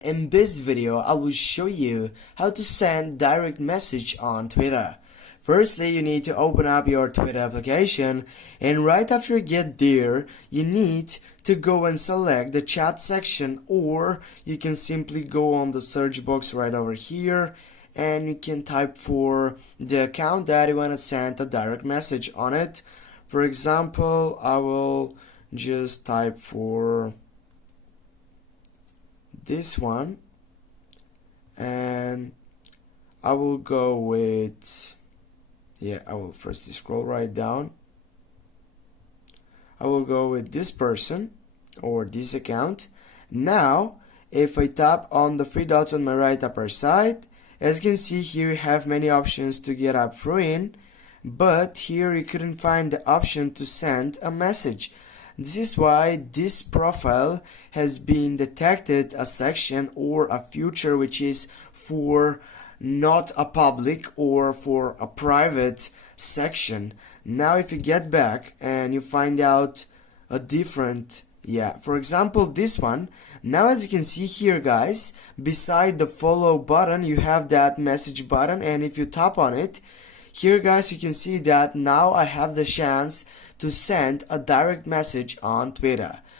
In this video, I will show you how to send direct message on Twitter. Firstly, you need to open up your Twitter application, and right after you get there, you need to go and select the chat section, or you can simply go on the search box right over here and you can type for the account that you want to send a direct message on it. For example, I will just type for this one, and I will go with, I will first scroll right down. I will go with this person or this account. Now if I tap on the three dots on my right upper side, as you can see here, you have many options to get up through in, but here you couldn't find the option to send a message. This is why this profile has been detected a section or a feature which is for not a public or for a private section. Now if you get back and you find out a different, for example this one, now as you can see here guys, beside the follow button you have that message button, and if you tap on it, here guys, you can see that now I have the chance to send a direct message on Twitter.